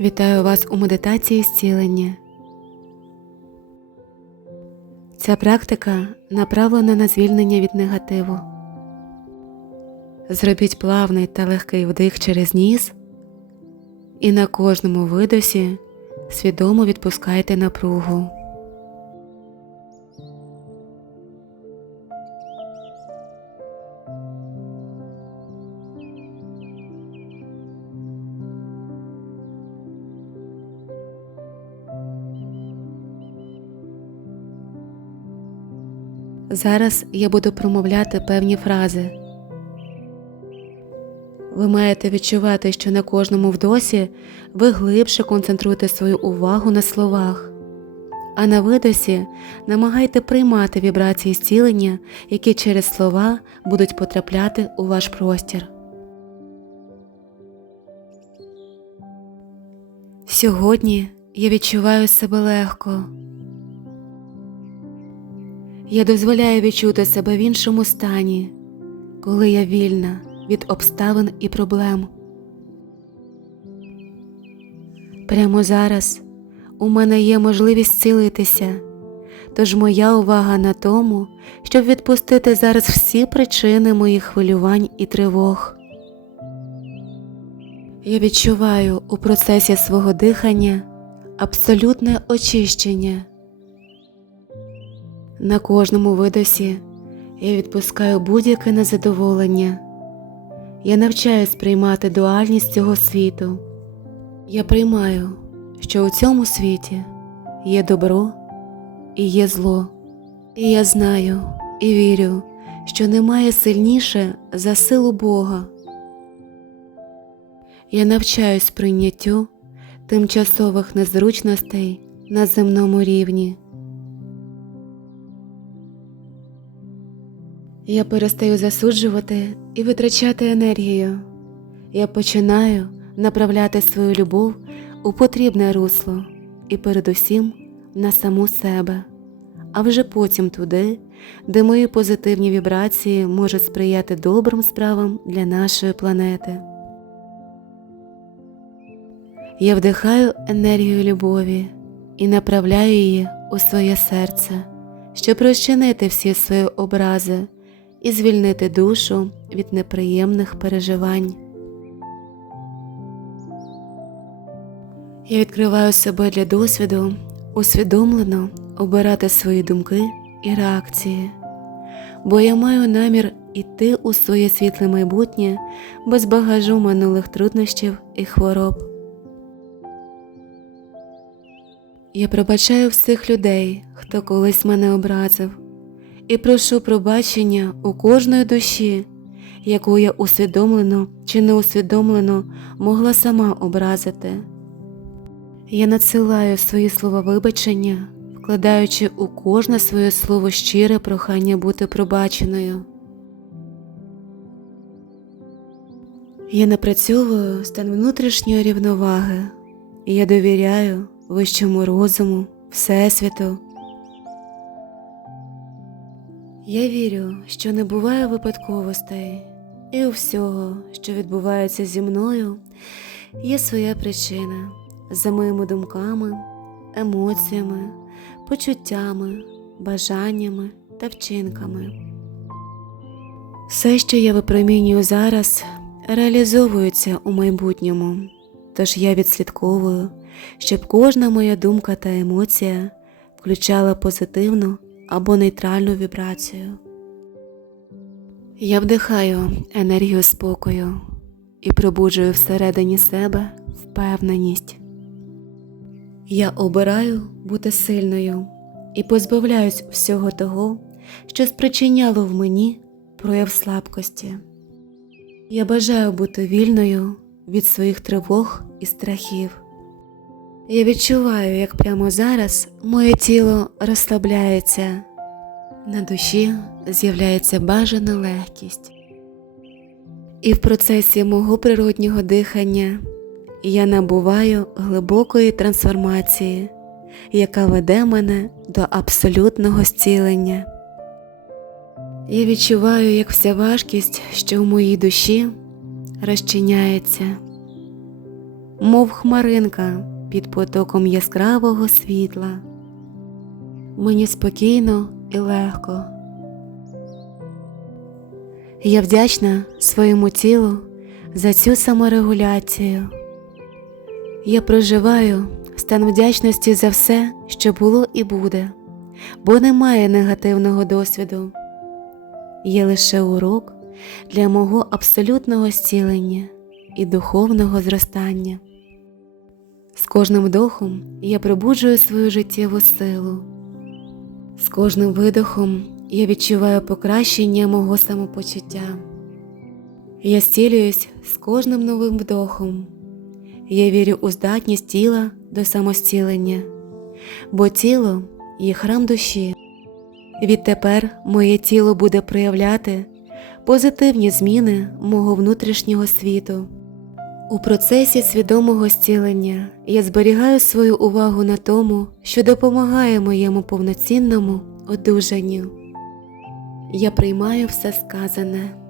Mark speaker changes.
Speaker 1: Вітаю вас у медитації зцілення. Ця практика направлена на звільнення від негативу. Зробіть плавний та легкий вдих через ніс і на кожному видосі свідомо відпускайте напругу. Зараз я буду промовляти певні фрази. Ви маєте відчувати, що на кожному вдосі ви глибше концентруєте свою увагу на словах, а на видосі намагайте приймати вібрації зцілення, які через слова будуть потрапляти у ваш простір. Сьогодні я відчуваю себе легко. Я дозволяю відчути себе в іншому стані, коли я вільна від обставин і проблем. Прямо зараз у мене є можливість зцілитися, тож моя увага на тому, щоб відпустити зараз всі причини моїх хвилювань і тривог. Я відчуваю у процесі свого дихання абсолютне очищення. На кожному видосі я відпускаю будь-яке незадоволення. Я навчаюсь приймати дуальність цього світу. Я приймаю, що у цьому світі є добро і є зло. І я знаю і вірю, що немає сильніше за силу Бога. Я навчаюсь прийняттю тимчасових незручностей на земному рівні. Я перестаю засуджувати і витрачати енергію. Я починаю направляти свою любов у потрібне русло і передусім на саму себе, а вже потім туди, де мої позитивні вібрації можуть сприяти добрим справам для нашої планети. Я вдихаю енергію любові і направляю її у своє серце, щоб розчинити всі свої образи і звільнити душу від неприємних переживань. Я відкриваю себе для досвіду, усвідомлено обирати свої думки і реакції, бо я маю намір іти у своє світле майбутнє без багажу минулих труднощів і хвороб. Я пробачаю всіх людей, хто колись мене образив і прошу пробачення у кожної душі, яку я усвідомлено чи неусвідомлено могла сама образити. Я надсилаю свої слова вибачення, вкладаючи у кожне своє слово щире прохання бути пробаченою. Я напрацьовую стан внутрішньої рівноваги, і я довіряю вищому розуму, Всесвіту. Я вірю, що не буває випадковостей, і у всього, що відбувається зі мною, є своя причина. За моїми думками, емоціями, почуттями, бажаннями та вчинками. Все, що я випромінюю зараз, реалізовується у майбутньому, тож я відслідковую, щоб кожна моя думка та емоція включала позитивну або нейтральну вібрацію. Я вдихаю енергію спокою і пробуджую всередині себе впевненість. Я обираю бути сильною і позбавляюсь всього того, що спричиняло в мені прояв слабкості. Я бажаю бути вільною від своїх тривог і страхів. Я відчуваю, як прямо зараз моє тіло розслабляється, на душі з'являється бажана легкість. І в процесі мого природнього дихання я набуваю глибокої трансформації, яка веде мене до абсолютного зцілення. Я відчуваю, як вся важкість, що в моїй душі, розчиняється. мов хмаринка під потоком яскравого світла. Мені спокійно і легко. Я вдячна своєму тілу за цю саморегуляцію. Я проживаю стан вдячності за все, що було і буде, бо немає негативного досвіду. Є лише урок для мого абсолютного зцілення і духовного зростання. З кожним вдохом я пробуджую свою життєву силу. З кожним видохом я відчуваю покращення мого самопочуття. Я зцілююсь з кожним новим вдохом. Я вірю у здатність тіла до самостілення, бо тіло є храм душі. Відтепер моє тіло буде проявляти позитивні зміни мого внутрішнього світу. У процесі свідомого зцілення я зберігаю свою увагу на тому, що допомагає моєму повноцінному одужанню. Я приймаю все сказане.